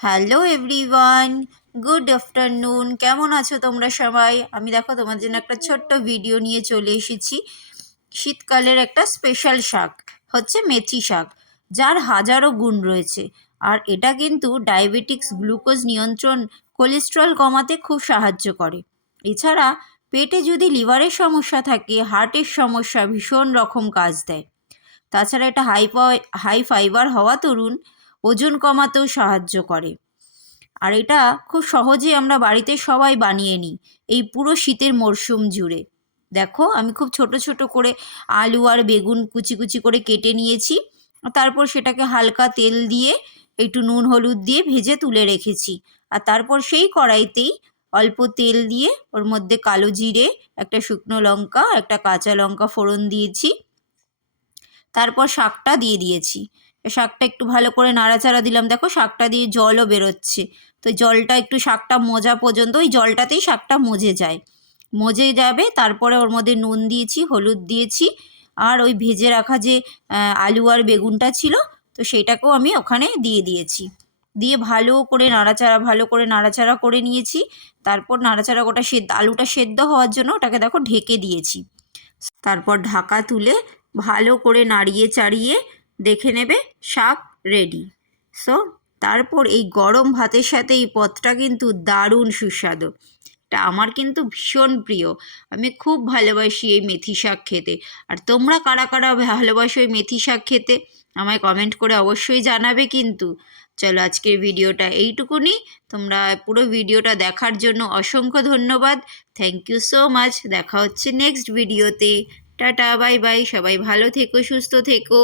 Hello everyone, good afternoon. কেমন আছো তোমরা সবাই? আমি দেখো তোমার জন্য একটা ছোট্ট ভিডিও নিয়ে চলে এসেছি। শীতকালের একটা স্পেশাল শাক হচ্ছে মেথি শাক, যার হাজারো গুণ রয়েছে। আর এটা কিন্তু ডায়াবেটিক্স, গ্লুকোজ নিয়ন্ত্রণ, কোলেস্ট্রল কমাতে খুব সাহায্য করে। এছাড়া পেটে যদি লিভারের সমস্যা থাকে, হার্টের সমস্যা, ভীষণ রকম কাজ দেয়। তাছাড়া এটা হাই ফাইবার হওয়া তরুণ ওজন কমাতেও সাহায্য করে। আর এটা খুব সহজেই আমরা বাড়িতে সবাই বানিয়ে নিই এই পুরো শীতের মরশুম জুড়ে। দেখো আমি খুব ছোট ছোট করে আলু আর বেগুন কুচি কুচি করে কেটে নিয়েছি। তারপর সেটাকে হালকা তেল দিয়ে একটু নুন হলুদ দিয়ে ভেজে তুলে রেখেছি। আর তারপর সেই কড়াইতেই অল্প তেল দিয়ে ওর মধ্যে কালো জিরে, একটা শুকনো লঙ্কা, একটা কাঁচা লঙ্কা ফোড়ন দিয়েছি। তারপর শাকটা দিয়ে দিয়েছি। শাকটা একটু ভালো করে নাড়াচাড়া দিলাম। দেখো শাকটা দিয়ে জলও বেরোচ্ছে। তো জলটা একটু শাকটা মজা পর্যন্ত, ওই জলটাতেই শাকটা মজে যায়, মজে যাবে। তারপরে ওর মধ্যে নুন দিয়েছি, হলুদ দিয়েছি, আর ওই ভেজে রাখা যে আলু আর বেগুনটা ছিল, তো সেইটাকেও আমি ওখানে দিয়ে দিয়েছি। দিয়ে ভালো করে নাড়াচাড়া করে নিয়েছি। তারপর নাড়াচাড়া ওটা আলুটা সেদ্ধ হওয়ার জন্য ওটাকে দেখো ঢেকে দিয়েছি। তারপর ঢাকা তুলে ভালো করে নাড়িয়ে চাড়িয়ে দেখে নেবে শাক রেডি। সো তারপর এই গরম ভাতের সাথে এই পদটা কিন্তু দারুণ সুস্বাদু। এটা আমার কিন্তু ভীষণ প্রিয়। আমি খুব ভালোবাসি এই মেথি শাক খেতে। আর তোমরা কারা কারা ভালোবাসো এই মেথি শাক খেতে আমায় কমেন্ট করে অবশ্যই জানাবে কিন্তু। চলো আজকের ভিডিওটা এইটুকুনি। তোমরা পুরো ভিডিওটা দেখার জন্য অসংখ্য ধন্যবাদ। Thank you so much. দেখা হচ্ছে নেক্সট ভিডিওতে। Ta-ta, bye bye. সবাই ভালো থেকো, সুস্থ থেকো।